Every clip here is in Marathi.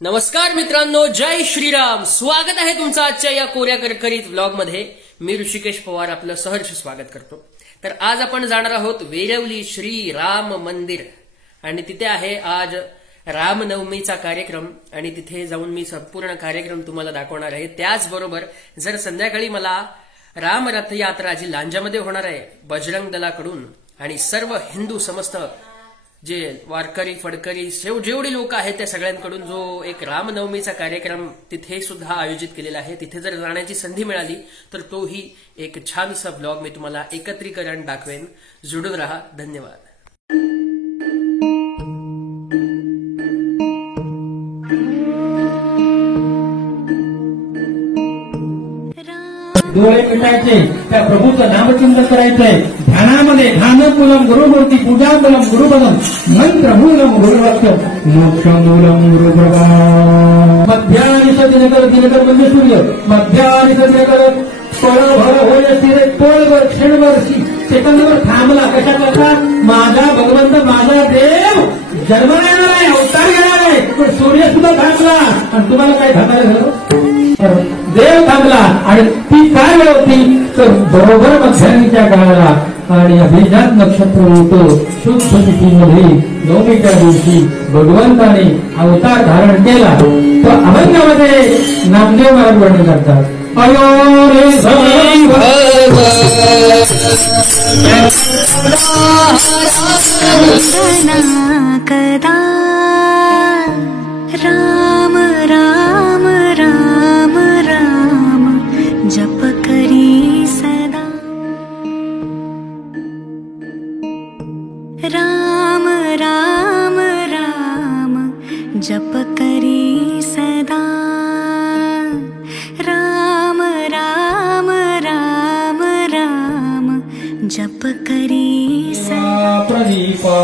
नमस्कार मित्रांनो, जय श्रीराम. स्वागत आहे तुमचं आजच्या या कोऱ्या करकरीत व्लॉग मध्ये. मी ऋषिकेश पवार आपलं सहर्ष स्वागत करतो. तर आज आपण जाणार आहोत वेरवली श्री राम मंदिर आणि तिथे आहे आज रामनवमीचा कार्यक्रम आणि तिथे जाऊन मी संपूर्ण कार्यक्रम तुम्हाला दाखवणार आहे. त्याचबरोबर जर संध्याकाळी मला राम रथयात्रा जी लांजामध्ये होणार आहे बजरंग दलाकडून आणि सर्व हिंदू समस्त जे वारकरी फडकरी जेवढे लोक आहेत त्या सगळ्यांकडून जो एक रामनवमीचा कार्यक्रम तिथे सुद्धा आयोजित केलेला आहे, तिथे जर जाण्याची संधी मिळाली तर तोही एक छानसा ब्लॉग मी तुम्हाला एकत्रीकरण दाखवेन. जुडून रहा. धन्यवाद. डोळे मिटायचे, त्या प्रभूचं नामचिंतन करायचंय. ध्यानामध्ये ध्यानमूलम गुरुमूर्ती पूजामूलम गुरुपदम मंत्रमूलम गुरुवाक्य मोक्षमूलम गुरुप्रभा. मध्यानिश दिनकर म्हणजे सूर्य, मध्यानिश दिनकर पळभर होय स्थिर पोळभर क्षणभर सेकंदभर थांबला. कशाचा? माझा भगवंत माझा देव जन्माला येणार आहे, अवतार घेणार आहे. पण सूर्य सुद्धा थांबला आणि तुम्हाला काय थांबायला झालं? देव थांबला. आणि ती काय वेळ होती तर बरोबर मध्यान्हीच्या काळाला आणि अभिजात नक्षत्र होतो. शुद्ध तिथीमध्ये नवमीच्या दिवशी भगवंताने अवतार धारण केला. तो अभंगामध्ये नामदेव महाराज वर्णन करतात. अयो रे कदा राम राम राम राम जप करी सदा. राम राम राम जप करी सदा. राम राम राम राम जप करी सदा. प्रदीपा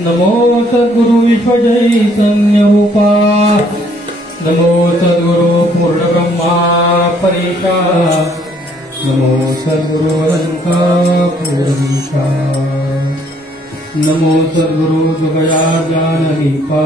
नमो सद्गुरु विश्वचैतन्य रूपा. नमो सद्गुरु पूर्ण ब्रह्मा परेशा. नमो सद्गुरु अनंत पूर्णीशा. नमो सद्गुरु जुगया ज्ञानदीपा.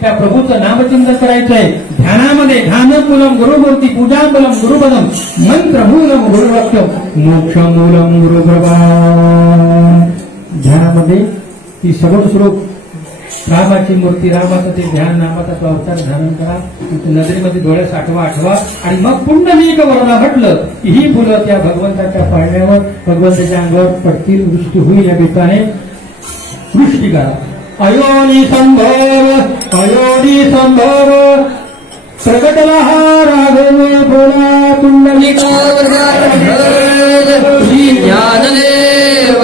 त्या प्रभूचं नामचिंतन करायचंय. ध्यानामध्ये ध्यानमूलम गुरुमूर्ती पूजामूलम गुरुपदम मंत्रमूलम गुरुवाक्य मोक्षमूलम गुरुप्रभा. ध्यानामध्ये ती सगुण स्वरूप रामाची मूर्ती, रामाचं ते ध्यान, नामाचा तो अवतार धारण करा. नजरेमध्ये डोळ्यास आठवा आणि मग पुंडलिक वरदा म्हटलं की ही फुलं त्या भगवंताच्या पाळण्यावर भगवंताच्या अंगावर पडतील, वृष्टी होईल या बेताने वृष्टी करा. अयोनी संभव प्रगटला हा राघव बोला पुंडलिका ज्ञानदेव